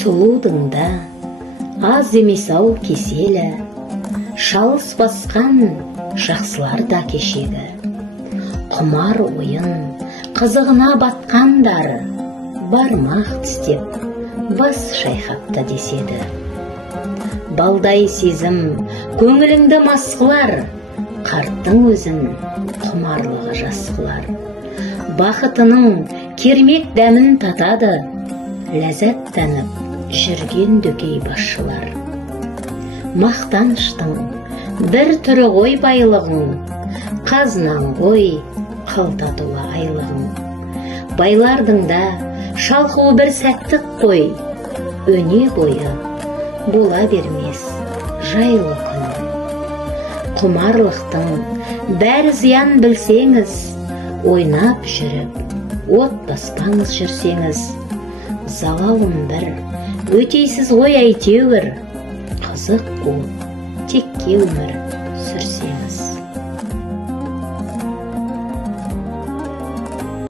Сұлудың да аз емес ау кеселі, шалыс басқан жақсылар да кешегі. Құмар ойын қызығына батқандар, бармақ тістеп бас шайқапты деседі. Балдай сезім көңіліңді мас қылар, қарттың өзін құмарлығы жас қылар. Бақытының кермек дәмін татады, ләззаттанып жүрген дөкей басшылар. Мақтаныштың бір түрі ғой байлығың, қазынаң ғой қалтатуы айлығың. Байлардың да шалқуы бір сәттік қой, өне бойы бола бермес жайлы күн. Құмарлықтың бәрі зиян білсеңіз, ойнап жүріп, от баспаңыз жүрсеңіз, залалым бір өтейсіз ғой әйтеуір, қызық қуып текке өмір сүрсеңіз.